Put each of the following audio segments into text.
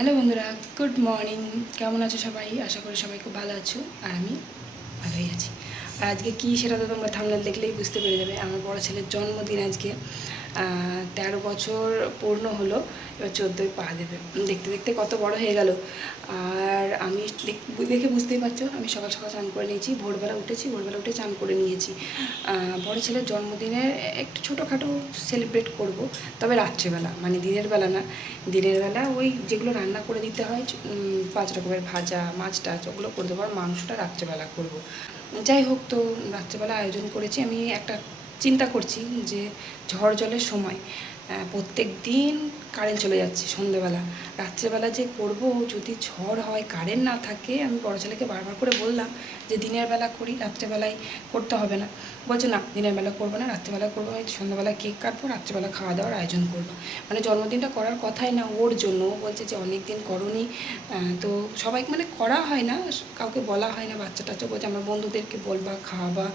Hello বন্ধুরা, good morning. কেমন আছো সবাই? আশা করি সবাই খুব ভালো আছো, আর আমি ভালোই আছি। আর আজকে কী সেটা তো তোমরা থাম্বনেল দেখলেই বুঝতে পেরে যাবে। আমার বড় ছেলের জন্মদিন আজকে। 13 বছর পূর্ণ হলো, এবার 14ই পা দেবে। দেখতে দেখতে কত বড় হয়ে গেল। আর আমি দেখে বুঝতেই পারছো, আমি সকাল সকাল চান করে নিয়েছি। ভোরবেলা উঠে চান করে নিয়েছি। বড় ছেলের জন্মদিনে একটু ছোটোখাটো সেলিব্রেট করব, তবে রাত্রেবেলা, মানে দিনের বেলা না। দিনের বেলা ওই যেগুলো রান্না করে দিতে হয়, 5 রকমের ভাজা, মাছ টাছ, ওগুলো করে দেবো। আর মাংসটা রাত্রেবেলা করব। যাই হোক, তো রাত্রেবেলা আয়োজন করেছি। আমি একটা চিন্তা করছি যে ঝড় জলের সময় প্রত্যেক দিন কারেন্ট চলে যাচ্ছে সন্ধ্যেবেলা, রাত্রেবেলা যে করব, যদি ঝড় হয়, কারেন্ট না থাকে। আমি বড় ছেলেকে বারবার করে বললাম যে দিনের বেলা করি, রাত্রেবেলায় করতে হবে না। বলছে না, দিনের বেলা করবো না, রাত্রেবেলা করবো। আমি সন্ধ্যাবেলা কেক কাটবো, রাত্রেবেলা খাওয়া দাওয়ার আয়োজন করবো। মানে জন্মদিনটা করার কথাই না ওর জন্য। ও বলছে যে অনেক দিন করনি, তো সবাই মানে করা হয় না, কাউকে বলা হয় না। বাচ্চা টাচ্চা বলছে আমার বন্ধুদেরকে বলবা, খাওয়াবা,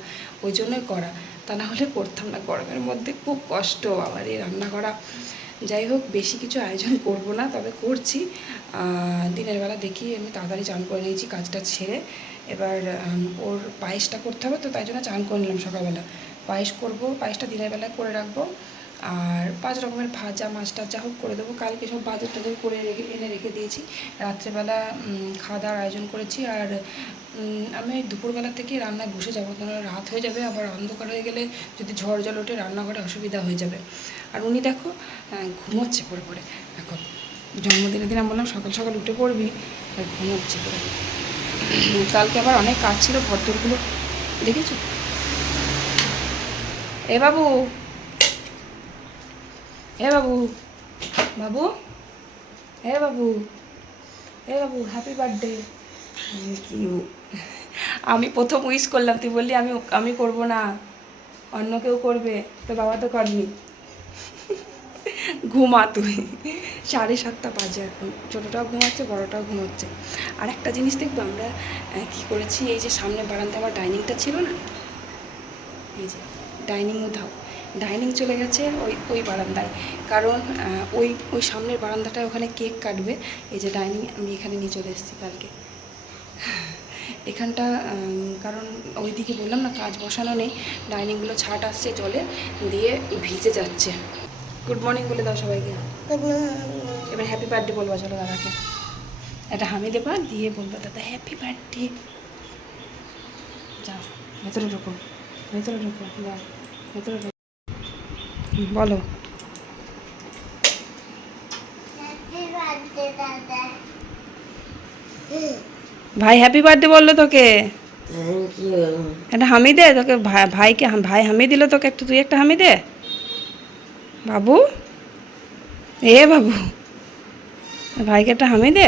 ওই জন্যই করা। তা না হলে করতাম না। গরমের মধ্যে খুব কষ্ট আবার এই রান্না করা। যাই হোক, বেশি কিছু আয়োজন করব না, তবে করছি। দিনের বেলা দেখি, আমি তাড়াতাড়ি চান করে নিয়েছি কাজটা ছেড়ে। এবার ওর পায়েসটা করতে হবে, তো তাই জন্য চান করে নিলাম সকালবেলা। পায়েস করব, পায়েসটা দিনের বেলায় করে রাখবো। আর 5 রকমের ভাজা, মাছ টাছ যা হোক করে দেবো। কালকে সব বাজার টাজার করে এনে রেখে দিয়েছি। রাত্রেবেলা খাওয়া দাওয়ার আয়োজন করেছি। আর আমি দুপুরবেলা থেকে রান্নায় বসে যাবো, কারণ রাত হয়ে যাবে, আবার অন্ধকার হয়ে গেলে যদি ঝড় জল ওঠে রান্নাঘরে অসুবিধা হয়ে যাবে। আর উনি দেখো ঘুমোচ্ছে পড়ে পড়ে এখন। জন্মদিনের দিন আমি বললাম সকাল সকাল উঠে পড়বি, আর ঘুমোচ্ছে পড়ে। কালকে আবার অনেক কাজ ছিল, ঘরদোরগুলো দেখেছো? এ বাবু, এ বাবু, বাবু, এ বাবু, এ বাবু, হ্যাপি বার্থডে। Thank you. আমি প্রথম উইশ করলাম, তুই বললি আমি করব না, অন্য কেউ করবে, তো বাবা তো করেনি। ঘুমা তুই। 7:30 বাজে এখন। ছোটোটাও ঘুমাচ্ছে, বড়োটাও ঘুমোচ্ছে। আর একটা জিনিস দেখবো আমরা কী করেছি, এই যে সামনে বারান্দায় আমার ডাইনিংটা ছিল না, এই যে ডাইনিং চলে গেছে ওই বারান্দায়। কারণ ওই ওই সামনের বারান্দাটায় ওখানে কেক কাটবে। এই যে ডাইনিং আমি এখানে নিয়ে চলে এসেছি কালকে এখানটা। কারণ ওইদিকে বললাম না কাজ বসানো নেই, ডাইনিংগুলো ছাট আসছে জলে দিয়ে, ভিজে যাচ্ছে। গুড মর্নিং বলে দাও সবাইকে। এবার হ্যাপি বার্থডে বলবা, চলো দাদাকে একটা হামি দেবা, দিয়ে বলবো দাদা হ্যাপি বার্থডে। যাও ভেতরে ঢুকো, ভেতরে ঢুকো, যাও ভেতরে ঢুকো। বলো ভাই হ্যাপি বার্থডে বললো তোকে। Thank you. একটা হামি দে তোকে, ভাইকে, ভাই হামি দিল তোকে, একটু তুই একটা হামি দে বাবু। এ বাবু, ভাইকে একটা হামি দে।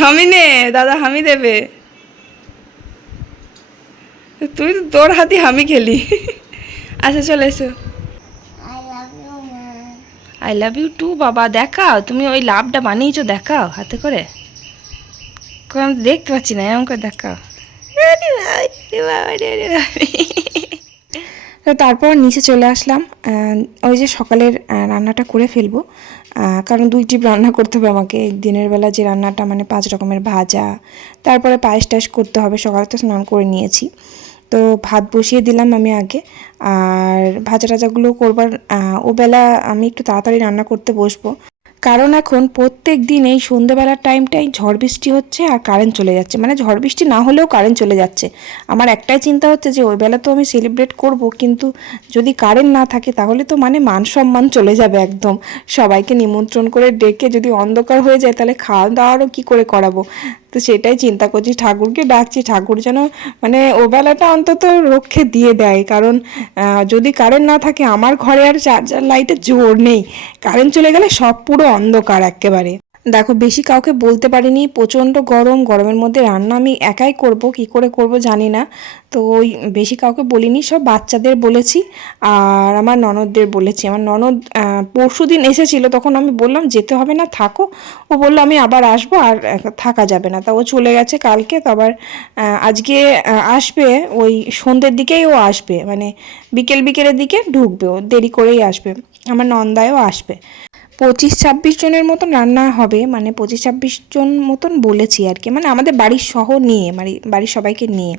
হামি নে, দাদা হামি দেবে। তুই তো তোর হাতে হামি খেলি। আচ্ছা চলে এসো। আই লাভ ইউ টু বাবা। দেখাও, তুমি ওই লাভটা বানিয়েছো, দেখাও হাতে করে। আমি দেখতে পাচ্ছি না, এমন করে দেখাও। তো তারপর নিচে চলে আসলাম। ওই যে সকালের রান্নাটা করে ফেলবো, কারণ 2 ট্রিপ রান্না করতে হবে আমাকে। দিনের বেলা যে রান্নাটা, মানে 5 রকমের ভাজা, তারপরে পায়েস টায়েস করতে হবে। সকালে তো স্নান করে নিয়েছি, তো ভাত বসিয়ে দিলাম আমি আগে। আর ভাজা টাজাগুলো করবার ও বেলা আমি একটু তাড়াতাড়ি রান্না করতে বসবো, কারণ এখন প্রত্যেক দিন এই সন্ধ্যেবেলার টাইমটাই ঝড় বৃষ্টি হচ্ছে আর কারেন্ট চলে যাচ্ছে। মানে ঝড় বৃষ্টি না হলেও কারেন্ট চলে যাচ্ছে। আমার একটাই চিন্তা হচ্ছে যে ওই বেলা তো আমি সেলিব্রেট করব, কিন্তু যদি কারেন্ট না থাকে তাহলে তো মানে মান সম্মান চলে যাবে একদম। সবাইকে নিমন্ত্রণ করে ডেকে যদি অন্ধকার হয়ে যায়, তাহলে খাওয়া দাওয়ারও কী করে করাবো। তো সেটাই চিন্তা করছি, ঠাকুরকে ডাকছি, ঠাকুর যেন মানে ও বেলাটা অন্তত রক্ষে দিয়ে দেয়। কারণ যদি কারেন্ট না থাকে, আমার ঘরে আর চার্জার লাইটের জোর নেই, কারেন্ট চলে গেলে সব পুরো অন্ধকার একেবারে। দেখো, বেশি কাউকে বলতে পারিনি, প্রচণ্ড গরমের মধ্যে রান্না আমি একাই করব, কি করে করব জানি না। তো ওই বেশি কাউকে বলিনি, সব বাচ্চাদের বলেছি আর আমার ননদদের বলেছি। আমার ননদ পরশু দিন এসেছিলো, তখন আমি বললাম যেতে হবে না, থাকো। ও বললো আমি আবার আসবো, আর থাকা যাবে না। তা ও চলে গেছে কালকে। তো আবার আজকে আসবে, ওই সন্ধ্যের দিকেই ও আসবে, মানে বিকেলের দিকে ঢুকবে, ও দেরি করেই আসবে। আমার নন্দায়ও আসবে। 25-26 জনের মতন রান্না হবে, মানে 25-26 জন মতন বলেছি আর কি, মানে আমাদের বাড়ির সহ নিয়ে, মানে বাড়ির সবাইকে নিয়ে।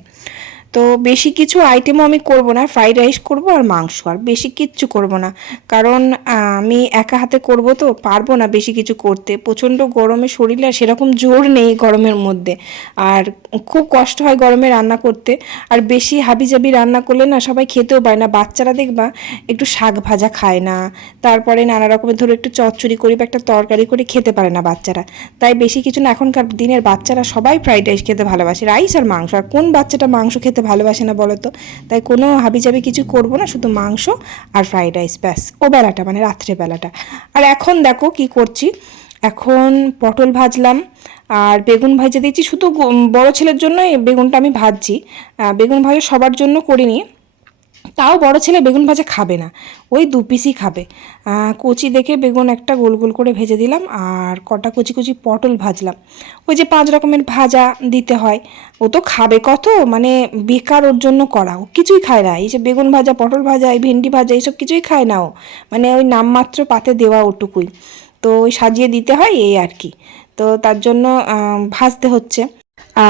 তো বেশি কিছু আইটেমও আমি করব না, ফ্রাইড রাইস করব আর মাংস, আর বেশি কিচ্ছু করব না। কারণ আমি একা হাতে করব, তো পারবো না বেশি কিছু করতে। প্রচণ্ড গরমে শরীরে সেরকম জোর নেই গরমের মধ্যে, আর খুব কষ্ট হয় গরমে রান্না করতে। আর বেশি হাবিজাবি রান্না করলে না সবাই খেতেও পায় না। বাচ্চারা দেখবা একটু শাক ভাজা খায় না, তারপরে নানা রকমের ধরো একটু চচ্চড়ি করি বা একটা তরকারি করে খেতে পারে না বাচ্চারা। তাই বেশি কিছু না, এখনকার দিনের বাচ্চারা সবাই ফ্রাইড রাইস খেতে ভালোবাসে, রাইস আর মাংস। আর কোন বাচ্চাটা মাংস খেতে ভালোবাসে না বলো তো? তাই কোনো হাবিজাবি কিছু করব না, শুধু মাংস আর ফ্রাইড রাইস, ব্যাস। ও বেলাটা মানে রাত্রেবেলাটা। আর এখন দেখো কি করছি, এখন পটল ভাজলাম আর বেগুন ভাজা দিয়েছি। শুধু বড় ছেলের জন্য বেগুনটা আমি ভাজছি, বেগুন ভাজা সবার জন্য করিনি। তাও বড় ছেলে বেগুন ভাজা খাবে না, ওই 2 পিসই খাবে। কচি দেখে বেগুন একটা গোল গোল করে ভেজে দিলাম, আর কটা কচি কচি পটল ভাজলাম। ওই যে 5 রকমের ভাজা দিতে হয়, ও তো খাবে কত, মানে বেকার ওর জন্য করা। ও কিছুই খায় না, এই যে বেগুন ভাজা, পটল ভাজা, এই ভেন্ডি ভাজা, এইসব কিছুই খায় না ও, মানে ওই নামমাত্র পাতে দেওয়া ওটুকুই। তো ওই সাজিয়ে দিতে হয় এই আর কি। তো তার জন্য ভাজতে হচ্ছে।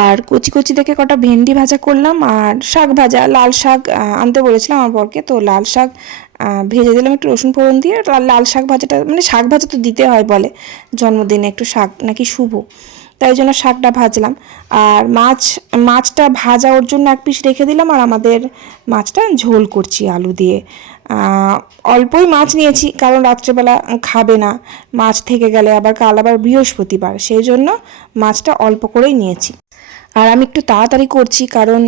আর কচি কচি থেকে কটা ভেন্ডি ভাজা করলাম, আর শাক ভাজা, লাল শাক আনতে বলেছিলাম আমার বরকে, তো লাল শাক ভেজে দিলাম একটু রসুন ফোড়ন দিয়ে। লাল শাক ভাজাটা মানে শাক ভাজা তো দিতে হয় বলে, জন্মদিনে একটু শাক নাকি শুভ, তাই জন্য শাকটা ভাজলাম। আর মাছটা ভাজা ওর জন্য 1 পিস রেখে দিলাম, আর আমাদের মাছটা ঝোল করছি আলু দিয়ে। অল্পই মাছ নিয়েছি, কারণ রাত্রেবেলা খাবে না মাছ থেকে গেলে, আবার কাল আবার বৃহস্পতিবার, সেই জন্য মাছটা অল্প করেই নিয়েছি। আর আমি একটু তাড়াতাড়ি করছি, কারণ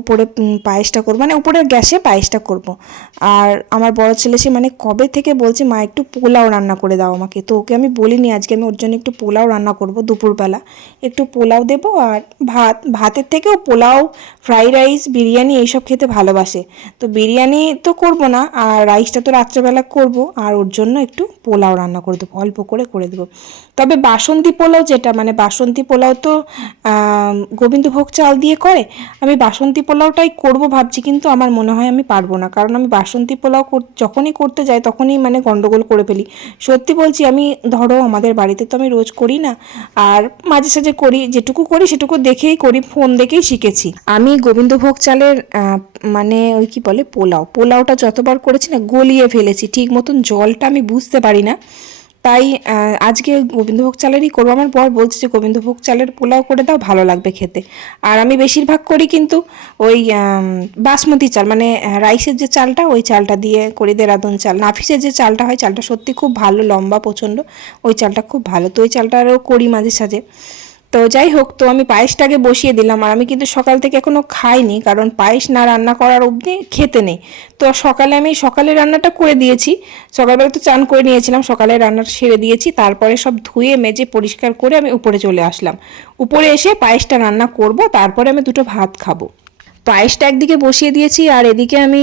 উপরে পায়েসটা করবো, মানে উপরের গ্যাসে পায়েসটা করব। আর আমার বড় ছেলে সে মানে কবে থেকে বলছে মা একটু পোলাও রান্না করে দাও আমাকে। তো ওকে আমি বলিনি, আজকে আমি ওর জন্য একটু পোলাও রান্না করব দুপুরবেলা। একটু পোলাও দেবো, আর ভাতের থেকেও পোলাও, ফ্রাইড রাইস, বিরিয়ানি এইসব খেতে ভালোবাসে। তো বিরিয়ানি তো করব না, আর রাইসটা তো রাত্রেবেলা করব, আর ওর জন্য একটু পোলাও রান্না করে দেবো, অল্প করে দেবো। তবে বাসন্তী পোলাও যেটা, মানে বাসন্তী পোলাও তো গোবিন্দভোগ চাল দিয়ে করে, আমি বাসন্তী পোলাওটাই করব ভাবছি, কিন্তু আমার মনে হয় আমি পারবো না। কারণ আমি বাসন্তী পোলাও যখনই করতে যাই তখনই মানে গন্ডগোল করে ফেলি। সত্যি বলছি, আমি ধরো আমাদের বাড়িতে তো আমি রোজ করি না, আর মাঝে সাঝে করি, যেটুকু করি সেটুকু দেখেই করি, ফোন দেখেই শিখেছি আমি। গোবিন্দভোগ চালের মানে ওই কি বলে পোলাওটা যতবার করেছি না গলিয়ে ফেলেছি, ঠিক মতন জলটা আমি বুঝতে পারি না। তাই আজকে গোবিন্দভোগ চালেরই করবো। আমার বর বলছে যে গোবিন্দভোগ চালের পোলাও করে দাও, ভালো লাগবে খেতে। আর আমি বেশিরভাগ করি কিন্তু ওই বাসমতি চাল, মানে রাইসের যে চালটা, ওই চালটা দিয়ে করি, দেরাদুন চাল, নাফিসের যে চালটা হয়, চালটা সত্যি খুব ভালো, লম্বা প্রচণ্ড, ওই চালটা খুব ভালো। তো ওই চালটারও করি মাঝে সাঝে। তো যাই হোক, তো আমি পায়েসটাকে বসিয়ে দিলাম। আর আমি কিন্তু সকাল থেকে এখনও খাইনি, কারণ পায়েস না রান্না করার অবধি খেতে নেই। তো আমি সকালে রান্নাটা করে দিয়েছি, সকালবেলা তো চান করে নিয়েছিলাম, সকালে রান্নাটা সেরে দিয়েছি। তারপরে সব ধুয়ে মেজে পরিষ্কার করে আমি উপরে চলে আসলাম। উপরে এসে পায়েসটা রান্না করব, তারপরে আমি 2টো ভাত খাবো। পায়েসটা একদিকে বসিয়ে দিয়েছি, আর এদিকে আমি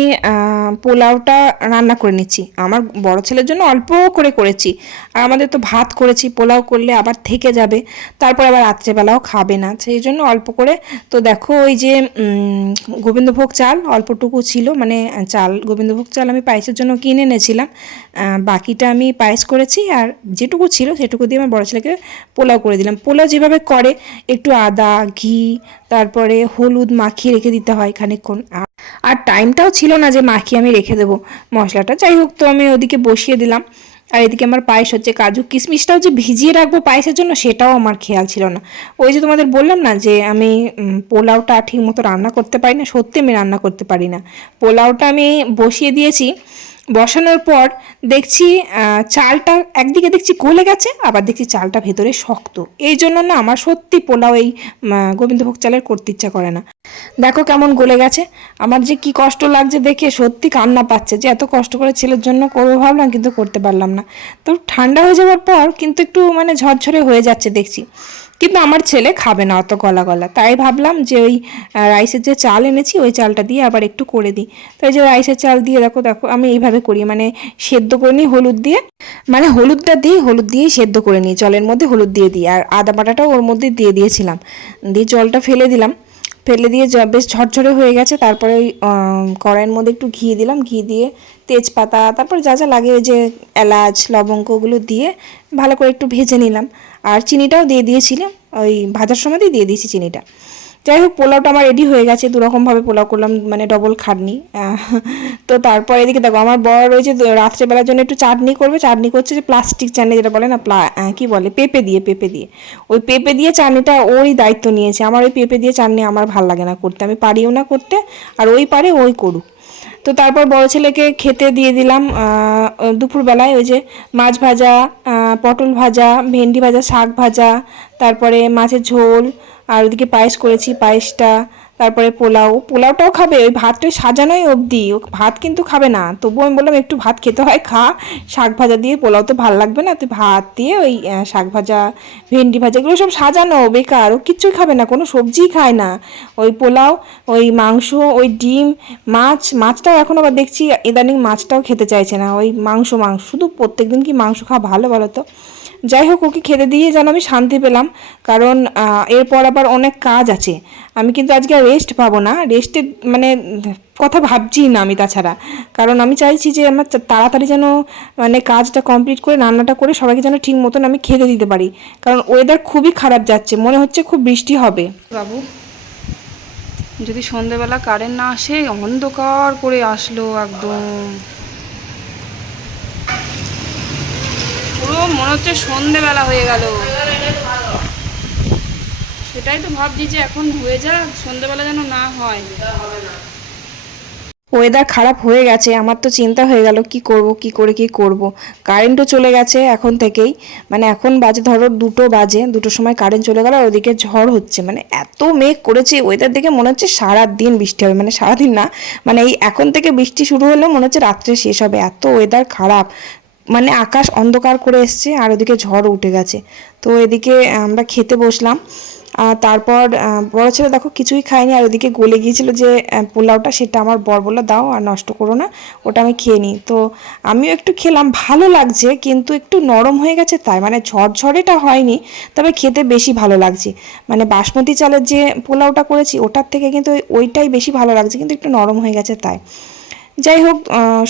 পোলাওটা রান্না করে নিচ্ছি। আমার বড় ছেলের জন্য অল্প করে করেছি, আর আমাদের তো ভাত করেছি, পোলাও করলে আবার থেকে যাবে, তারপর আবার রাত্রেবেলাও খাবে না, সেই জন্য অল্প করে। তো দেখো ওই যে গোবিন্দভোগ চাল অল্পটুকু ছিল, মানে গোবিন্দভোগ চাল আমি পায়েসের জন্য কিনে এনেছিলাম, বাকিটা আমি পায়েস করেছি, আর যেটুকু ছিল সেটুকু দিয়ে আমার বড় ছেলেকে পোলাও করে দিলাম। পোলাও যেভাবে করে, একটু আদা, ঘি, তারপরে হলুদ মাখিয়ে রেখে দিতে হয় খানিকক্ষণ। আর টাইমটাও ছিল না যে মাখিয়ে আমি রেখে দেবো মশলাটা। যাই হোক, তো আমি ওদিকে বসিয়ে দিলাম। আর এদিকে আমার পায়েস হচ্ছে, কাজু কিশমিশটাও যে ভিজিয়ে রাখবো পায়েসের জন্য, সেটাও আমার খেয়াল ছিল না। ওই যে তোমাদের বললাম না যে আমি পোলাওটা ঠিক মতো রান্না করতে পারি না, সত্যি আমি রান্না করতে পারি না। পোলাওটা আমি বসিয়ে দিয়েছি, বসানোর পর দেখছি চালটা একদিকে দেখছি গলে গেছে, আবার দেখছি চালটা ভেতরে শক্ত। এই জন্য না আমার সত্যি পোলাও এই গোবিন্দভোগ চালের করতে ইচ্ছা করে না। দেখো কেমন গলে গেছে, আমার যে কি কষ্ট লাগছে দেখে, সত্যি কান্না পাচ্ছে যে এত কষ্ট করে ছেলের জন্য করবো ভাবলাম, কিন্তু করতে পারলাম না। তো ঠান্ডা হয়ে যাওয়ার পর কিন্তু একটু মানে ঝরঝরে হয়ে যাচ্ছে দেখছি। কিন্তু আমার ছেলে খাবে না অত গলা গলা, তাই ভাবলাম যে ওই রাইসের যে চাল এনেছি ওই চালটা দিয়ে আবার একটু করে দিই। তাই যে রাইসের চাল দিয়ে দেখো দেখো আমি এইভাবে করি, মানে সেদ্ধ করে নিই হলুদ দিয়ে, মানে হলুদটা দিই, হলুদ দিয়েই সেদ্ধ করে নিই, জলের মধ্যে হলুদ দিয়ে দিই, আর আদা বাটাটাও ওর মধ্যে দিয়ে দিয়েছিলাম, দিয়ে জলটা ফেলে দিলাম, ফেলে দিয়ে বেশ ঝরঝরে হয়ে গেছে। তারপরে ওই কড়াইয়ের মধ্যে একটু ঘি দিলাম, ঘি দিয়ে তেজপাতা, তারপর যা যা লাগে ওই যে এলাচ লবঙ্গ ওগুলো দিয়ে ভালো করে একটু ভেজে নিলাম। আর চিনিটাও দিয়ে দিয়েছিলাম, ওই ভাজার সময়তেই দিয়ে দিয়েছি চিনিটা। যাই হোক, পোলাওটা আমার রেডি হয়ে গেছে, দুরকমভাবে পোলাও করলাম, মানে ডবল খাটনি। তো তারপর এদিকে দেখো আমার বর ওই যে রাত্রেবেলার জন্য একটু চাটনি করবে, চাটনি করছে যে প্লাস্টিক চাটনি যেটা বলে না, কি বলে, পেঁপে দিয়ে, পেঁপে দিয়ে, ওই পেঁপে দিয়ে চাটনিটা ওরই দায়িত্ব নিয়েছে। আমার ওই পেঁপে দিয়ে চাটনি আমার ভাল লাগে না করতে, আমি পারিও না করতে, আর ওই পারে ওই করুক। তো তারপর বড় ছেলেকে খেতে দিয়ে দিলাম দুপুরবেলায় ওই যে মাছ ভাজা, পটল ভাজা, ভেন্ডি ভাজা, শাক ভাজা, তারপরে মাছের ঝোল, আর ওদিকে পায়েস করেছি, পায়েসটা, তারপরে পোলাওটাও খাবে, ওই ভাতটা সাজানোই অবধি, ও ভাত কিন্তু খাবে না, তবুও আমি বললাম একটু ভাত খেতে হয়, খা, শাক ভাজা দিয়ে পোলাও তো ভালো লাগবে না, তুই ভাত দিয়ে ওই শাক ভাজা, ভেন্ডি ভাজা, এগুলো সব সাজানো, বেকার, ও কিচ্ছুই খাবে না, কোনো সবজিই খায় না, ওই পোলাও, ওই মাংস, ওই ডিম, মাছটাও এখন আবার দেখছি ইদানিং মাছটাও খেতে চাইছে না, ওই মাংস শুধু প্রত্যেকদিন কি মাংস খাওয়া ভালো বলো তো। যাই হোক, ওকে খেতে দিয়ে যেন আমি শান্তি পেলাম, কারণ এরপর আবার অনেক কাজ আছে, আমি কিন্তু আজকে রেস্ট পাবো না, রেস্টের মানে কথা ভাবছি না আমি তাছাড়া, কারণ আমি চাইছি যে আমার তাড়াতাড়ি যেন মানে কাজটা কমপ্লিট করে রান্নাটা করে সবাইকে যেন ঠিক মতন আমি খেতে দিতে পারি, কারণ ওয়েদার খুবই খারাপ যাচ্ছে, মনে হচ্ছে খুব বৃষ্টি হবে। বাবু যদি সন্ধেবেলা কারেন্ট না আসে, অন্ধকার করে আসলো একদম, পুরো মনে হচ্ছে সন্ধেবেলা হয়ে গেল। সেটাই তো ভাবছি যে এখন হয়ে যাক, সন্ধেবেলা যেন না হয়। ওয়েদার খারাপ হয়ে গেছে, আমার তো চিন্তা হয়ে গেল কি করব, কি করে কি করব। কারেন্টও চলে গেছে এখন থেকেই, মানে এখন বাজে ধরো 2টো বাজে, 2টোর সময় কারেন্ট চলে গেল, আর ওদিকে ঝড় হচ্ছে, মানে এত মেঘ করেছে, ওয়েদার দেখে মনে হচ্ছে সারাদিন বৃষ্টি হবে, মানে সারাদিন না, মানে এই এখন থেকে বৃষ্টি শুরু হলেও মনে হচ্ছে রাত্রে শেষ হবে, এত ওয়েদার খারাপ, মানে আকাশ অন্ধকার করে এসছে, আর ওদিকে ঝড় উঠে গেছে। তো এদিকে আমরা খেতে বসলাম, আর তারপর বড় ছেলে দেখো কিছুই খায়নি, আর ওদিকে গলে গিয়েছিল যে পোলাওটা, সেটা আমার বর বললো দাও আর নষ্ট করো না, ওটা আমি খেয়ে নিই। তো আমিও একটু খেলাম, ভালো লাগছে, কিন্তু একটু নরম হয়ে গেছে তাই, মানে ঝরঝরেটা হয়নি, তবে খেতে বেশি ভালো লাগছে, মানে বাসমতি চালের যে পোলাওটা করেছি ওটার থেকে কিন্তু ওইটাই বেশি ভালো লাগছে, কিন্তু একটু নরম হয়ে গেছে তাই। যাই হোক,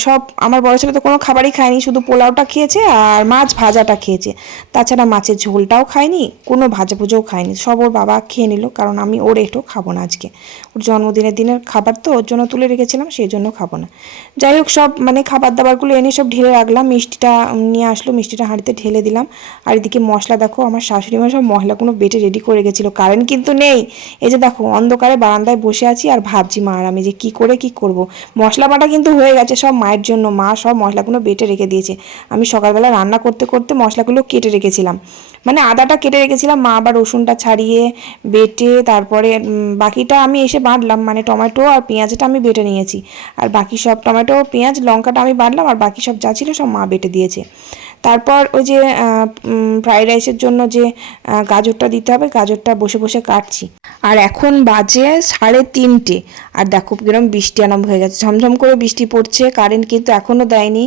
সব আমার বড় ছেলে তো কোনো খাবারই খায়নি, শুধু পোলাওটা খেয়েছে আর মাছ ভাজাটা খেয়েছে, তাছাড়া মাছের ঝোলটাও খায়নি, কোনো ভাজাভুজোও খায়নি, সব ওর বাবা খেয়ে নিল, কারণ আমি ওর একটু খাবো না আজকে, ওর দিনের খাবার তো ওর জন্য তুলে রেখেছিলাম, সেই জন্য খাবো না। যাই হোক, সব মানে খাবার দাবারগুলো এনে সব ঢেলে রাখলাম, মিষ্টিটা নিয়ে আসলো, মিষ্টিটা হাঁড়িতে ঢেলে দিলাম, আর এদিকে মশলা দেখো আমার শাশুড়ি মা সব মশলাগুলো বেটে রেডি করে গেছিলো, কারেন্ট কিন্তু নেই, এই যে দেখো অন্ধকারে বারান্দায় বসে আছি আর ভাবছি মা আর আমি যে কি করে কি করব। মশলা বাটা কিন্তু হয়ে গেছে সব মায়ের জন্য, মা সব মশলাগুলো বেটে রেখে দিয়েছে, আমি সকালবেলা রান্না করতে করতে মশলাগুলো কেটে রেখেছিলাম, মানে আদাটা কেটে রেখেছিলাম, মা আবার রসুনটা ছাড়িয়ে বেটে তারপরে বাকিটা আমি এসে বাটলাম, মানে টমেটো আর পেঁয়াজটা আমি বেটে নিয়েছি, আর বাকি সব টমেটো পেঁয়াজ লঙ্কাটা আমি বাটলাম, আর বাকি সব যা ছিল সব মা বেটে দিয়েছে। তারপর ওই যে ফ্রাইড রাইসের জন্য যে গাজরটা দিতে হবে, গাজরটা বসে বসে কাটছি, আর এখন বাজে 3:30, আর দেখো কিরম বৃষ্টি আরম্ভ হয়ে গেছে, ঝমঝম করে বৃষ্টি পড়ছে, কারেন্ট কিন্তু এখনও দেয়নি।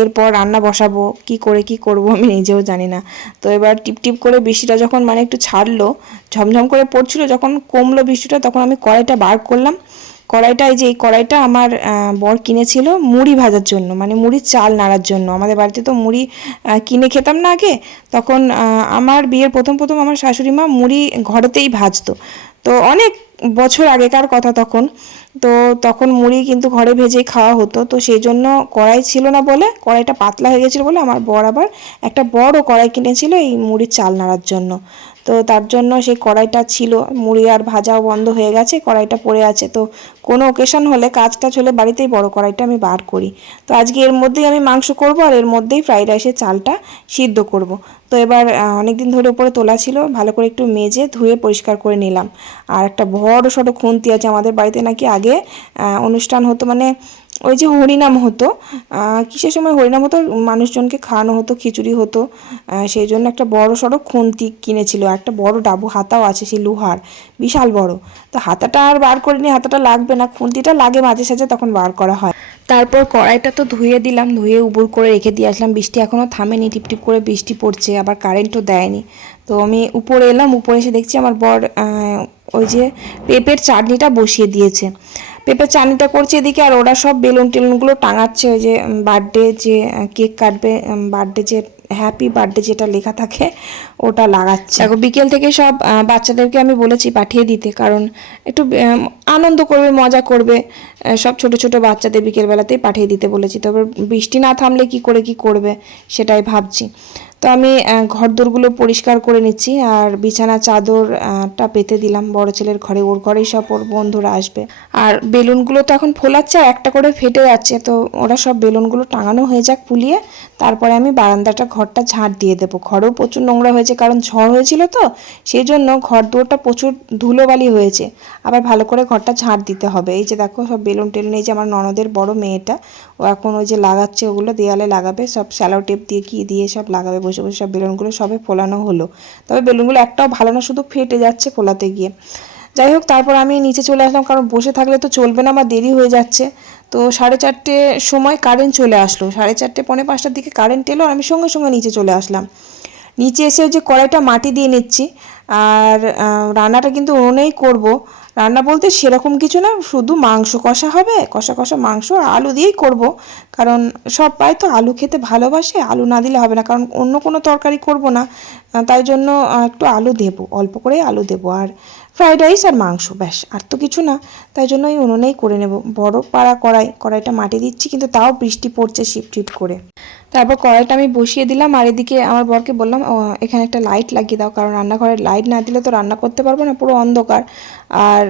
এরপর রান্না বসাবো, কি করে কি করব আমি নিজেও জানি না। তো এবার টিপ টিপ করে বৃষ্টিটা যখন মানে একটু ছাড়লো, ঝমঝম করে পড়ছিল, যখন কমলো বৃষ্টিটা, তখন আমি কড়াইটা বার করলাম। কড়াইটা, এই যে এই কড়াইটা আমার বর কিনেছিল মুড়ি ভাজার জন্য, মানে মুড়ির চাল নাড়ার জন্য, আমাদের বাড়িতে তো মুড়ি কিনে খেতাম না আগে, তখন আমার বিয়ের প্রথম আমার শাশুড়ি মা মুড়ি ঘরেতেই ভাজতো, তো অনেক বছর আগেকার কথা তখন, তো তখন মুড়ি কিন্তু ঘরে ভেজেই খাওয়া হতো, তো সেই জন্য কড়াই ছিল না বলে, কড়াইটা পাতলা হয়ে গেছিলো বলে আমার বর আবার একটা বড় কড়াই কিনেছিল এই মুড়ির চাল নাড়ার জন্য। তো তার জন্য সেই কড়াইটা ছিল, মুড়ি আর ভাজাও বন্ধ হয়ে গেছে, কড়াইটা পড়ে আছে, তো কোনো ওকেশন হলে কাজটা চলে বাড়িতেই বড় কড়াইটা আমি বার করি। তো আজকে এর মধ্যেই আমি মাংস করব, আর এর মধ্যেই ফ্রাইড রাইসের চালটা সিদ্ধ করব। তো এবার অনেকদিন ধরে উপরে তোলা ছিল, ভালো করে একটু মেজে ধুয়ে পরিষ্কার করে নিলাম। আর একটা বড় সড়ো খুন্তি আছে আমাদের বাড়িতে, নাকি আগে অনুষ্ঠান হতো, মানে ওই যে হরিনাম হতো, কিসের সময় হরিনাম হতো, মানুষজনকে খাওয়ানো হতো, খিচুড়ি হতো, সেই জন্য একটা বড় সড়ো খুন্তি কিনেছিল, একটা বড় ডাবু হাতাও আছে সেই লোহার, বিশাল বড়। তো হাতাটা আর বার করিনি, হাতাটা লাগবে না, খুন্তিটা লাগে মাঝে সাঝে তখন বার করা হয়। তারপর কড়াইটা তো ধুয়ে দিলাম, ধুয়ে উবুর করে রেখে দিয়ে আসলাম, বৃষ্টি এখনও থামেনি, টিপটিপ করে বৃষ্টি পড়ছে, আবার কারেন্টও দেয়নি। তো আমি উপরে এলাম, উপরে এসে দেখছি আমার বর ওই যে পেঁপের চাটনিটা বসিয়ে দিয়েছে, পেঁপের চাটনিটা করছে এদিকে, আর ওরা সব বেলুন টেলুনগুলো টাঙাচ্ছে, ওই যে বার্থডে যে কেক কাটবে, বার্থডে যে হ্যাপি বার্থডে যেটা লেখা থাকে ওটা লাগাচ্ছে। দেখো বিকেল থেকে সব বাচ্চাদেরকে আমি বলেছি পাঠিয়ে দিতে, কারণ একটু আনন্দ করবে, মজা করবে, সব ছোট ছোট বাচ্চাদের বিকেলবেলাতেই পাঠিয়ে দিতে বলেছি। তবে বৃষ্টি না থামলে কি করে কি করবে সেটাই ভাবছি। তো আমি ঘরদোরগুলো পরিষ্কার করে নিচ্ছি, আর বিছানা চাদরটা পেতে দিলাম বড় ছেলের ঘরে, ওর ঘরেই সব ওর বন্ধুরা আসবে। আর বেলুনগুলো তো এখন ফোলাচ্ছে, আর একটা করে ফেটে যাচ্ছে, তো ওরা সব বেলুনগুলো টাঙানো হয়ে যাক ফুলিয়ে, তারপরে আমি বারান্দাটা ঘরটা ঝাঁট দিয়ে দেবো। ঘরেও প্রচুর নোংরা হয়েছে, কারণ ঝড় হয়েছিল তো সেই জন্য ঘর দুয়ারটা প্রচুর ধুলোবালি হয়েছে, আবার ভালো করে ঘরটা ঝাঁট দিতে হবে। এই যে দেখো সব বেলুন টেলুন, এই যে আমার ননদের বড় মেয়েটা, ও এখন ওই যে লাগাচ্ছে, ওগুলো দেয়ালে লাগাবে, সব স্যালো টেপ দিয়ে কি দিয়ে সব লাগাবে, বসে বসে সব বেলুনগুলো সবে ফোলানো হলো। তবে বেলুনগুলো একটাও ভালো না, শুধু ফেটে যাচ্ছে ফোলাতে গিয়ে। যাই হোক, তারপর আমি নিচে চলে আসলাম, কারণ বসে থাকলে তো চলবে না, আমার দেরি হয়ে যাচ্ছে। তো 4:30 সময় কারেন্ট চলে আসলো, 4:30 পৌনে 5টার দিকে কারেন্ট এলো, আর আমি সঙ্গে সঙ্গে নিচে চলে আসলাম। নিচে এসে ওই যে কড়াইটা মাটি দিয়ে নিচ্ছি, আর রান্নাটা কিন্তু উনুনেই করব। রান্না বলতে সেরকম কিছু না, শুধু মাংস কষা হবে, কষা কষা মাংস, আর আলু দিয়েই করব, কারণ সবাই তো আলু খেতে ভালোবাসে, আলু না দিলে হবে না, কারণ অন্য কোনো তরকারি করব না, তাই জন্য একটু আলু দেবো, অল্প করেই আলু দেবো, আর ফ্রাইড রাইস আর মাংস, ব্যাস, আর তো কিছু না। তাই জন্য ওই উনুনেই করে নেব। বড় পাড়া কড়াইটা মাটি দিচ্ছি, কিন্তু তাও বৃষ্টি পড়ছে শিপ টিপ করে। তারপর কড়াইটা আমি বসিয়ে দিলাম, আর এদিকে আমার বরকে বললাম এখানে একটা লাইট লাগিয়ে দাও, কারণ রান্নাঘরে লাইট না দিলে তো রান্না করতে পারবো না, পুরো অন্ধকার। আর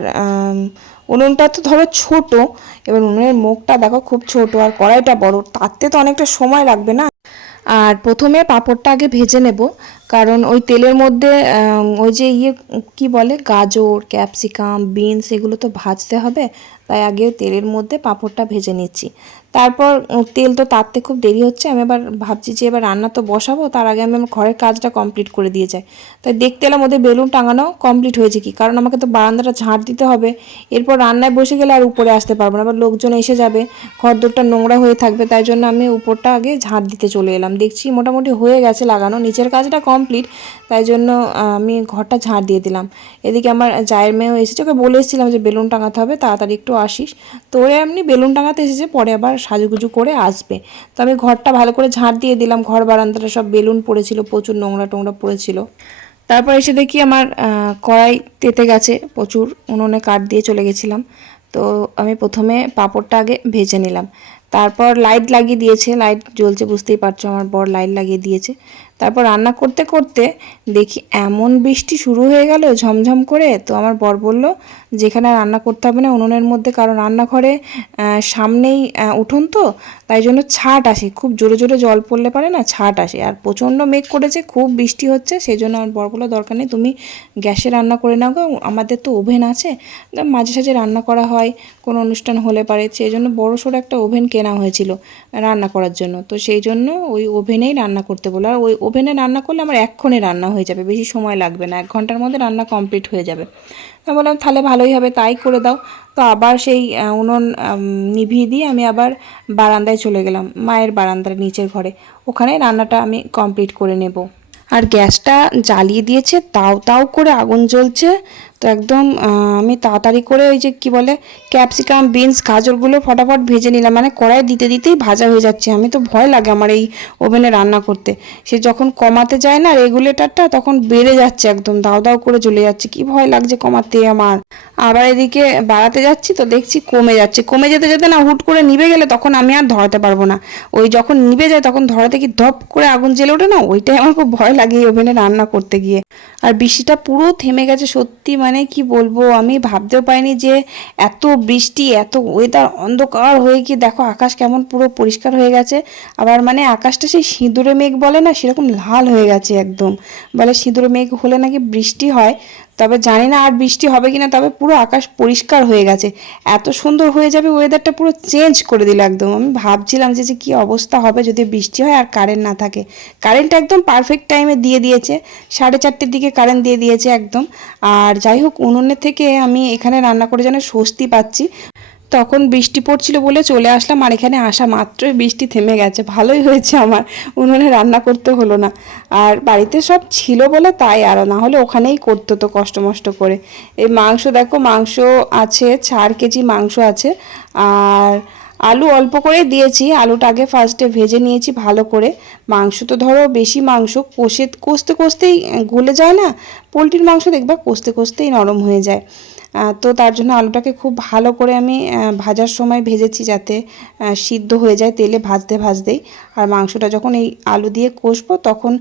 উনুনটা তো ধরো ছোট, এবার উনুনের মুখটা দেখো খুব ছোট, আর কড়াইটা বড়, তাতে তো অনেকটা সময় লাগবে না। আর প্রথমে পাঁপড়টা আগে ভেজে নেব, কারণ ওই তেলের মধ্যে ওই যে কি বলে, গাজর, ক্যাপসিকাম, বিনস, এগুলো তো ভাজতে হবে, তাই আগে তেলের মধ্যে পাঁপড়টা ভেজে নিচ্ছি। তারপর তেল তো তাতে খুব দেরি হচ্ছে, আমি এবার ভাবছি যে এবার রান্না তো বসাবো, তার আগে আমি আমার ঘরের কাজটা কমপ্লিট করে দিয়ে যাই। তাই দেখতে এলাম ওদের বেলুন টাঙানো কমপ্লিট হয়েছে কি, কারণ আমাকে তো বারান্দাটা ঝাঁট দিতে হবে, এরপর রান্নায় বসে গেলে আর উপরে আসতে পারবো না, আবার লোকজন এসে যাবে, ঘরদোরটা নোংরা হয়ে থাকবে, তাই জন্য আমি উপরটা আগে ঝাঁট দিতে চলে এলাম। দেখছি মোটামুটি হয়ে গেছে লাগানো, নিচের কাজটা কমপ্লিট, তাই জন্য আমি ঘরটা ঝাঁট দিয়ে দিলাম। এদিকে আমার জায়ের মেয়েও এসেছে, ওকে বলে এসেছিলাম যে বেলুন টাঙাতে হবে, তাড়াতাড়ি একটু আসিস, তো ওরা এমনি বেলুন টাঙাতে এসেছে, পরে আবার সাজুগুজু করে আসবে। তো আমি ঘরটা ভালো করে ঝাঁট দিয়ে দিলাম, ঘর বারান্দাটা সব বেলুন পড়েছিল, প্রচুর নোংরা টোংরা পড়েছিল। তারপর এসে দেখি আমার কড়াই তেতে গেছে প্রচুর, উনুনে কাঠ দিয়ে চলে গেছিলাম। তো আমি প্রথমে পাঁপড়টা আগে ভেজে নিলাম, তারপর লাইট লাগিয়ে দিয়েছে, লাইট জ্বলছে বুঝতেই পারছো, আমার বর লাইট লাগিয়ে দিয়েছে। তারপর রান্না করতে করতে দেখি এমন বৃষ্টি শুরু হয়ে গেল ঝমঝম করে। তো আমার বর বলল যেখানে রান্না করতে হবে না উনুনের মধ্যে, কারণ রান্নাঘরে সামনেই উঠোন, তো তাই জন্য ছাট আসে, খুব জোরে জোরে জল পড়লে পারে না, ছাট আসে, আর প্রচণ্ড মেঘ করেছে, খুব বৃষ্টি হচ্ছে, সেই জন্য আমার বর বললো দরকার নেই, তুমি গ্যাসে রান্না করে নাও গো, আমাদের তো ওভেন আছে, মাঝে সাঝে রান্না করা হয় কোনো অনুষ্ঠান হলে পারে, সেই জন্য বড়ো সড়ো একটা ওভেন কেনা হয়েছিল রান্না করার জন্য। তো সেই জন্য ওই ওভেনেই রান্না করতে বলো, আর ওই ওভেনে রান্না করলে আমার এক্ষণে রান্না হয়ে যাবে, বেশি সময় লাগবে না, 1 ঘন্টার মধ্যে রান্না কমপ্লিট হয়ে যাবে। আমি বললাম তাহলে ভালোই হবে, তাই করে দাও। তো আবার সেই উনুন নিভিয়ে দিয়ে আমি আবার বারান্দায় চলে গেলাম, মায়ের বারান্দার নিচের ঘরে, ওখানে রান্নাটা আমি কমপ্লিট করে নেব। আর গ্যাসটা জ্বালিয়ে দিয়েছে, তাও তাও করে আগুন জ্বলছে, তো একদম আমি তাড়াতাড়ি করে ওই যে কি বলে ক্যাপসিকাম, বিনস, গাজরগুলো ফটাফট ভেজে নিলাম, মানে কড়াই দিতে দিতেই ভাজা হয়ে যাচ্ছে। আমি তো ভয় লাগে আমার এই ওভেনে রান্না করতে, সে যখন কমাতে যায় না রেগুলেটরটা তখন বেড়ে যাচ্ছে, একদম দাও দাও করে জ্বলে যাচ্ছে, কি ভয় লাগছে কমাতে আমার। আবার এদিকে বাড়াতে যাচ্ছি তো দেখছি কমে যাচ্ছে, কমে যেতে যেতে না হুট করে নিভে গেলে তখন আমি আর ধরাতে পারবো না, ওই যখন নিভে যায় তখন ধরাতে কি ধপ করে আগুন জ্বলে ওঠে না, ওইটাই আমার খুব ভয় লাগে এই ওভেনে রান্না করতে গিয়ে। আর বৃষ্টিটা পুরো থেমে গেছে সত্যি, মানে কি বলবো, আমি ভাবতেও পারিনি যে এত বৃষ্টি, এত ওয়েদার অন্ধকার হয়ে কি দেখো আকাশ কেমন পুরো পরিষ্কার হয়ে গেছে, আবার মানে আকাশটা সেই সিঁদুরে মেঘ বলে না, সেরকম লাল হয়ে গেছে একদম, বলে সিঁদুরে মেঘ হলে নাকি বৃষ্টি হয়, তবে জানি না আর বৃষ্টি হবে কিনা, তবে পুরো আকাশ পরিষ্কার হয়ে গেছে, এত সুন্দর হয়ে যাবে, ওয়েদারটা পুরো চেঞ্জ করে দিল একদম। আমি ভাবছিলাম যে কি অবস্থা হবে যদি বৃষ্টি হয় আর কারেন্ট না থাকে। কারেন্ট একদম পারফেক্ট টাইমে দিয়ে দিয়েছে, 4:30 দিকে কারেন্ট দিয়ে দিয়েছে একদম। আর যাই হোক, উনুনের থেকে আমি এখানে রান্না করে যেন স্বস্তি পাচ্ছি। তখন বৃষ্টি পড়ছিল বলে চলে আসলাম, আর এখানে আসা মাত্রই বৃষ্টি থেমে গেছে, ভালোই হয়েছে আমার উনুনে রান্না করতে হলো না। আর বাড়িতে সব ছিল বলে তাই, আর না হলে ওখানেই করতে তো কষ্ট মষ্ট করে। এই মাংস দেখো, মাংস আছে 4 কেজি মাংস আছে। আর আলু অল্প করে দিয়েছি, আলুটা আগে ফার্স্টে ভেজে নিয়েছি ভালো করে। মাংস তো ধরো বেশি মাংস, কষতে কষতেই গলে যায় না, পোলট্রির মাংস দেখবা কষতে কষতেই নরম হয়ে যায়। তো তার জন্য আলুটাকে খুব ভালো করে আমি ভাজার সময় ভেজেছি, যাতে সিদ্ধ হয়ে যায় তেলে ভাজতে ভাজতেই। আর মাংসটা যখন এই আলু দিয়ে কষবো তখন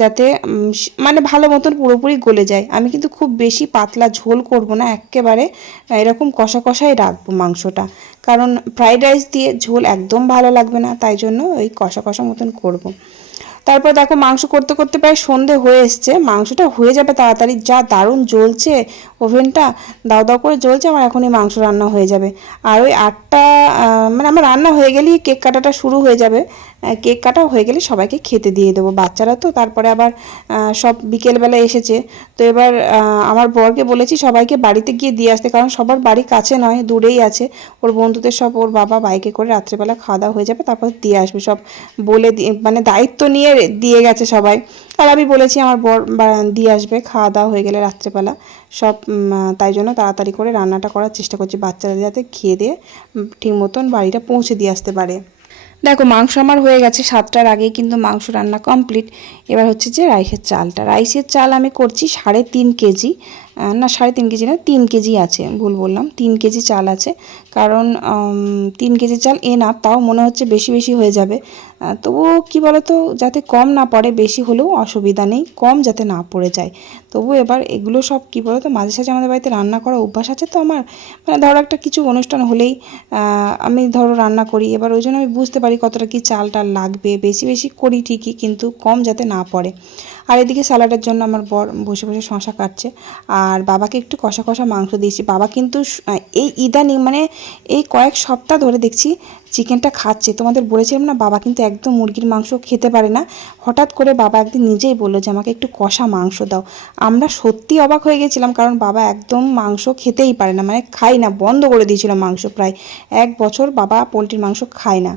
যাতে মানে ভালো মতন পুরোপুরি গলে যায়। আমি কিন্তু খুব বেশি পাতলা ঝোল করব না, একেবারে এরকম কষা কষাই রাখবো মাংসটা, কারণ ফ্রাইড রাইস দিয়ে ঝোল একদম ভালো লাগবে না, তাই জন্য ওই কষা কষা মতন করব। তারপর দেখো মাংস করতে করতে প্রায় সন্ধে হয়ে এসছে, মাংসটা হয়ে যাবে তাড়াতাড়ি, যা দারুণ জ্বলছে ওভেনটা, দাও দাও করে জ্বলছে, আমার এখনই মাংস রান্না হয়ে যাবে। আর ওই 8টা মানে আমার রান্না হয়ে গেলেই কেক কাটাটা শুরু হয়ে যাবে। কেক কাটা হয়ে গেলে সবাইকে খেতে দিয়ে দেবো, বাচ্চারা তো তারপরে আবার সব বিকেলবেলা এসেছে। তো এবার আমার বরকে বলেছি সবাইকে বাড়িতে গিয়ে দিয়ে আসতে, কারণ সবার বাড়ি কাছে নয়, দূরেই আছে। ওর বন্ধুদের সব ওর বাবা বাইকে করে রাত্রেবেলা খাওয়া দাওয়া হয়ে যাবে, তারপর দিয়ে আসবে সব বলে দিয়ে, মানে দায়িত্ব নিয়ে দিয়ে গেছে সবাই। আর আমি বলেছি আমার বর দিয়ে আসবে খাওয়া দাওয়া হয়ে গেলে রাত্রেবেলা সব। তাই জন্য তাড়াতাড়ি করে রান্নাটা করার চেষ্টা করছি, বাচ্চারা যাতে খেয়ে দিয়ে ঠিক মতন বাড়িটা পৌঁছে দিয়ে আসতে পারে। দেখো মাংস আমার হয়ে গেছে, 7টার আগেই কিন্তু মাংস রান্না কমপ্লিট। এবার হচ্ছে যে রাইসের চাল আমি করছি 3.5 কেজি, না 3.5 কেজি না, 3 কেজি আছে, ভুল বললাম, 3 কেজি চাল আছে। কারণ 3 কেজি চাল এনাফ, তাও মনে হচ্ছে বেশি বেশি হয়ে যাবে। তবুও কী বলো তো, যাতে কম না পড়ে, বেশি হলেও অসুবিধা নেই, কম যাতে না পড়ে যায়। তবু এবার এগুলো সব কী বলো তো, মাঝে সাঝে আমাদের বাড়িতে রান্না করা অভ্যাস আছে তো আমার, মানে ধরো একটা কিছু অনুষ্ঠান হলেই আমি ধরো রান্না করি, এবার ওই জন্য আমি বুঝতে পারি কতটা কি চালটা লাগবে, বেশি বেশি করি ঠিকই, কিন্তু কম যাতে না পড়ে। আর এদিকে স্যালাডের জন্য আমার বর বসে বসে শশা কাটছে, আর বাবাকে একটু কষা কষা মাংস দিয়েছি। বাবা কিন্তু এই ইদানিং মানে এই কয়েক সপ্তাহ ধরে দেখছি চিকেনটা খাচ্ছে। তোমাদের বলেছিলাম না, বাবা কিন্তু একদম মুরগির মাংস খেতে পারে না। হঠাৎ করে বাবা একদিন নিজেই বললো যে আমাকে একটু কষা মাংস দাও। আমরা সত্যি অবাক হয়ে গেছিলাম, কারণ বাবা একদম মাংস খেতেই পারে না, মানে খায় না, বন্ধ করে দিয়েছিল মাংস, প্রায় 1 বছর বাবা পোলট্রির মাংস খায় না।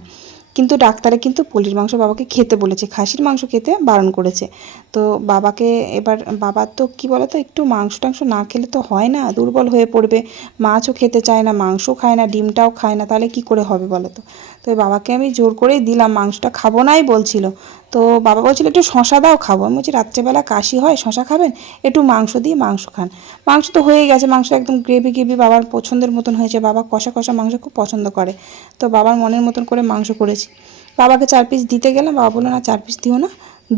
কিন্তু ডাক্তারে কিন্তু পোলট্রির মাংস বাবাকে খেতে বলেছে, খাসির মাংস খেতে বারণ করেছে। তো বাবাকে এবার, বাবার তো কী বলো তো, একটু মাংস টাংস না খেলে তো হয় না, দুর্বল হয়ে পড়বে, মাছও খেতে চায় না, মাংসও খায় না, ডিমটাও খায় না, তাহলে কি করে হবে বলো তো। তো বাবাকে আমি জোর করেই দিলাম, মাংসটা খাবো নাই বলছিল। তো বাবা বলছিল একটু শশা দাও খাবো, আমি বলছি রাত্রেবেলা কাশি হয়, শশা খাবেন, একটু মাংস দিয়ে মাংস খান। মাংস তো হয়ে গেছে, মাংস একদম গ্রেভি গ্রেভি বাবার পছন্দের মতন হয়েছে, বাবা কষা কষা মাংস খুব পছন্দ করে। তো বাবার মনের মতন করে মাংস করেছি। বাবাকে 4 পিস দিতে গেলাম, বাবা বললো না 4 পিস দিও না,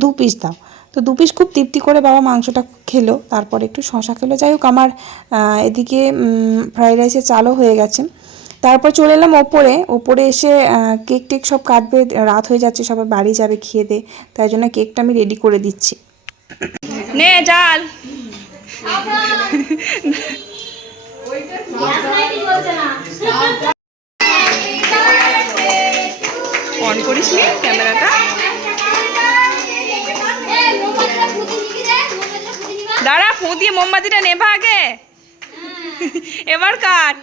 2 পিস দাও। তো 2 পিস খুব তৃপ্তি করে বাবা মাংসটা খেলো, তারপরে একটু শশা খেলো। যাই হোক, আমার এদিকে ফ্রাইড রাইসের চালও হয়ে গেছে। তারপর চলে এলাম ওপরে এসে কেক টেক সব কাটবে, রাত হয়ে যাচ্ছে, সবাই বাড়ি যাবে খেয়ে দে, তাই জন্য কেকটা আমি রেডি করে দিচ্ছি। নে জাল অন করিস নি ক্যামেরাটা, দাঁড়া ফু দিয়ে মোমবাতিটা নেভা আগে, এবার কাট।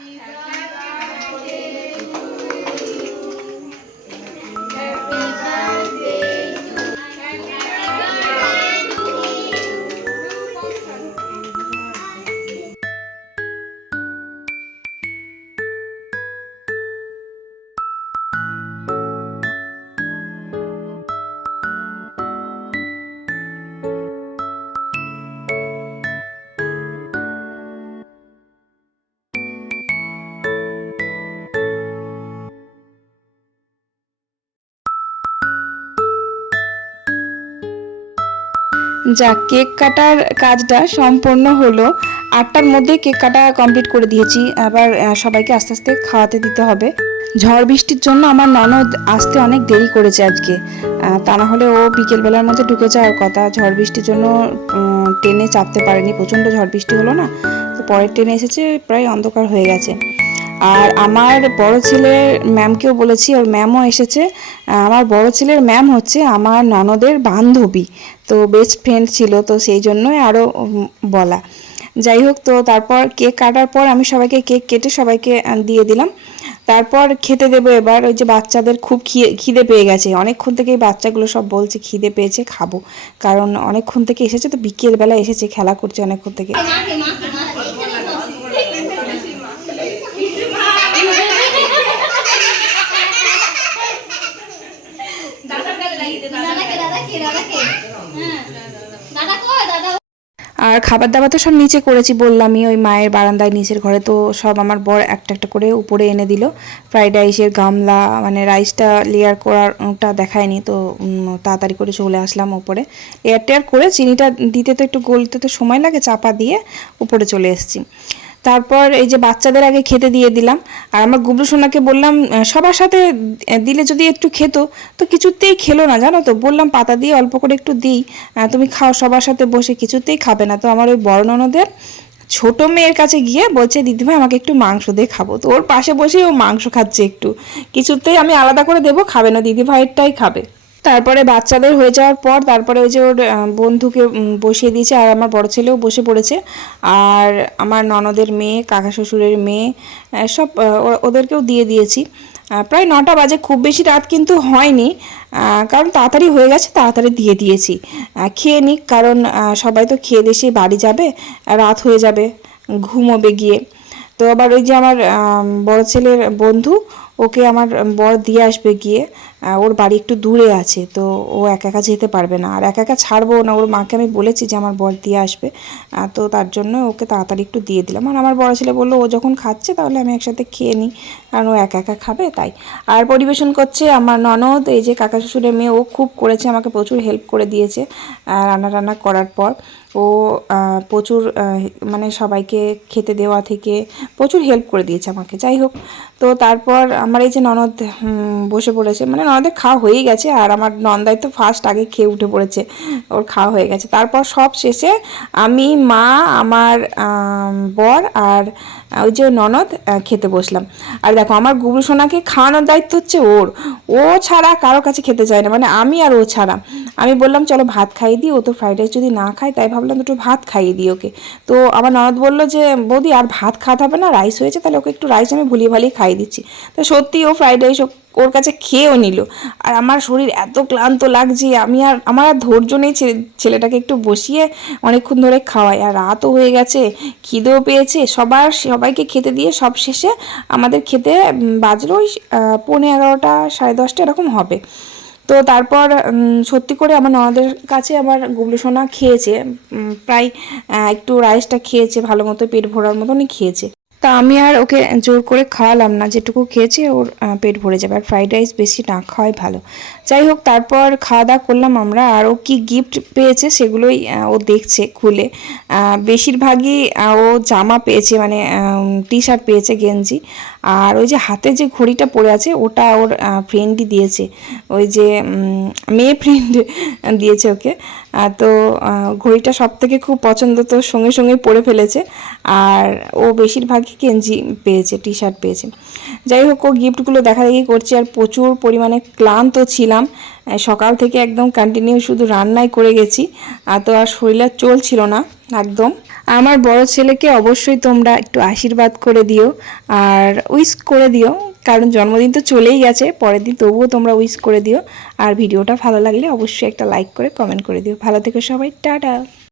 যাক, কেক কাটার কাজটা সম্পূর্ণ হলো, 8টার মধ্যে কেক কাটা কমপ্লিট করে দিয়েছি। আবার সবাইকে আস্তে আস্তে খাওয়াতে দিতে হবে। ঝড় বৃষ্টির জন্য আমার ননদ আসতে অনেক দেরি করেছে আজকে, তা না হলে ও বিকেলবেলার মধ্যে ঢুকে যাওয়ার কথা। ঝড় বৃষ্টির জন্য ট্রেনে চাপতে পারেনি, প্রচণ্ড ঝড় বৃষ্টি হলো না, তো পরের ট্রেনে এসেছে, প্রায় অন্ধকার হয়ে গেছে। আর আমার বড় ছেলের ম্যামকেও বলেছি, ওর ম্যামও এসেছে। আমার বড় ছেলের ম্যাম হচ্ছে আমার ননদের বান্ধবী, তো বেস্ট ফ্রেন্ড ছিল, তো সেই জন্যই আরও বলা। যাই হোক, তো তারপর কেক কাটার পর আমি সবাইকে কেক কেটে সবাইকে দিয়ে দিলাম। তারপর খেতে দেবো এবার। ওই যে বাচ্চাদের খুব খিদে পেয়ে গেছে, অনেকক্ষণ থেকেই বাচ্চাগুলো সব বলছে খিদে পেয়েছে, খাবো, কারণ অনেকক্ষণ থেকে এসেছে, তো বিকেলবেলা এসেছে, খেলা করছে অনেকক্ষণ থেকে। আর খাবার দাবার তো সব নিচে করেছি, বললামই, ওই মায়ের বারান্দায় নিচের ঘরে। তো সব আমার বর একটা একটা করে উপরে এনে দিল। ফ্রাইড রাইসের গামলা, মানে রাইসটা লেয়ার করাটা দেখায়নি, তো তাড়াতাড়ি করে চলে আসলাম উপরে। লেয়ার টেয়ার করে চিনিটা দিতে তো একটু গলতে তো সময় লাগে, চাপা দিয়ে উপরে চলে এসেছি। তারপর এই যে বাচ্চাদের আগে খেতে দিয়ে দিলাম। আর আমার গুবলু সোনাকে বললাম সবার সাথে দিলে যদি একটু খেত, তো কিছুতেই খেলো না, জানো তো। বললাম পাতা দিয়ে অল্প করে একটু দিই, তুমি খাও সবার সাথে বসে, কিছুতেই খাবে না। তো আমার ওই বড় ননদের ছোট মেয়ের কাছে গিয়ে বলছে, দিদিভাই আমাকে একটু মাংস দিয়ে খাবো। তো ওর পাশে বসেই ও মাংস খাচ্ছে একটু, কিছুতেই আমি আলাদা করে দেবো, খাবে না, দিদিভাইয়েরটাই খাবে। তারপরে বাচ্চাদের হয়ে যাওয়ার পর তারপরে ওই যে ওর বন্ধুকে বসিয়ে দিয়েছে, আর আমার বড় ছেলেও বসে পড়েছে, আর আমার ননদের মেয়ে, কাকা শ্বশুরের মেয়ে, সব ওদেরকেও দিয়ে দিয়েছি। প্রায় 9টা বাজে, খুব বেশি রাত কিন্তু হয়নি, কারণ তাড়াতাড়ি হয়ে গেছে, তাড়াতাড়ি দিয়ে দিয়েছি। খেয়ে নিক, কারণ সবাই তো খেয়ে দেশে বাড়ি যাবে, রাত হয়ে যাবে, ঘুমোবে গিয়ে। তো আবার ওই যে আমার বড় ছেলের বন্ধু, ওকে আমার বর দিয়ে আসবে গিয়ে, ওর বাড়ি একটু দূরে আছে, তো ও একা একা যেতে পারবে না, আর একা একা ছাড়বো না, ওর মাকে আমি বলেছি যে আমার বর দিয়ে আসবে, তো তার জন্য ওকে তাড়াতাড়ি একটু দিয়ে দিলাম। আর আমার বড় ছেলে বললো ও যখন খাচ্ছে তাহলে আমি একসাথে খেয়ে নিই, কারণ ও একা একা খাবে তাই। আর পরিবেশন করছে আমার ননদ, এই যে কাকা শ্বশুরের মেয়ে, ও খুব করেছে, আমাকে প্রচুর হেল্প করে দিয়েছে রান্না করার পর। ও প্রচুর মানে সবাইকে খেতে দেওয়া থেকে প্রচুর হেল্প করে দিয়েছে আমাকে। যাই হোক, তো তারপর আমার এই যে ননদ বসে পড়েছে, মানে ননদের খাওয়া হয়েই গেছে, আর আমার নন্দাই তো ফার্স্ট আগে খেয়ে উঠে পড়েছে, ওর খাওয়া হয়ে গেছে। তারপর সব শেষে আমি, মা, আমার বর আর ওই যে ননদ খেতে বসলাম। আর দেখো, আমার গুবলু সোনাকে খাওয়ানোর দায়িত্ব হচ্ছে ওর, ও ছাড়া কারো কাছে খেতে চায় না, মানে আমি আর ও ছাড়া। আমি বললাম চলো ভাত খাইয়ে দিই, ও তো ফ্রাইড রাইস যদি না খায়, তাই ভাবলাম একটু ভাত খাইয়ে দিই ওকে। তো আমার ননদ বললো যে বৌদি আর ভাত খাওয়াতে হবে না, রাইস হয়েছে, তাহলে ওকে একটু রাইস আমি ভুলিয়ে ভালিয়ে খাইয়ে দিচ্ছি। তো সত্যি ও ফ্রাইড রাইস ওর কাছে খেয়েও নিল। আর আমার শরীর এত ক্লান্ত লাগছে, আমার আর ধৈর্য নেই ছেলেটাকে একটু বসিয়ে অনেকক্ষণ ধরে খাওয়াই, আর রাতও হয়ে গেছে, খিদেও পেয়েছে। সবাইকে খেতে দিয়ে সব শেষে আমাদের খেতে বাজলো ওই 11:30 10:30 এরকম হবে। তো তারপর সত্যি করে আমার ননদের কাছে আমার গুবলু সোনা খেয়েছে, প্রায় একটু রাইসটা খেয়েছে, ভালো মতো পেট ভরার মতনই খেয়েছে। তা আমি আর ওকে জোর করে খাওয়ালাম না, যেটুকু খেয়েছে ওর পেট ভরে যাবে, আর ফ্রাইড রাইস বেশি না খাওয়াই ভালো। যাই হোক, তারপর খাওয়া দাওয়া করলাম আমরা, আর ও কী গিফট পেয়েছে সেগুলোই ও দেখছে খুলে। বেশিরভাগই ও জামা পেয়েছে, মানে টি শার্ট পেয়েছে, গেঞ্জি। আর ওই যে হাতে যে ঘড়িটা পরে আছে, ওটা ওর ফ্রেন্ডই দিয়েছে, ওই যে মেয়ে ফ্রেন্ড দিয়েছে ওকে। তো ঘড়িটা সব থেকে খুব পছন্দ, তো সঙ্গে সঙ্গেই পরে ফেলেছে। আর ও বেশিরভাগই গেঞ্জি পেয়েছে, টি শার্ট পেয়েছে। যাই হোক, ও গিফটগুলো দেখাদেখি করছে, আর প্রচুর পরিমাণে ক্লান্ত ছিলাম, সকাল থেকে একদম কন্টিনিউ শুধু রান্নাই করে গেছি, তো আর শরীরে চলছিল না একদম। আমার বড় ছেলেকে অবশ্যই তোমরা একটু আশীর্বাদ করে দিও, আর উইশ করে দিও, কারণ জন্মদিন তো চলেই গেছে, পরের দিন তবুও তোমরা উইশ করে দিও। আর ভিডিওটা ভালো লাগলে অবশ্যই একটা লাইক করে কমেন্ট করে দিও। ভালো থেকো সবাই, টাটা।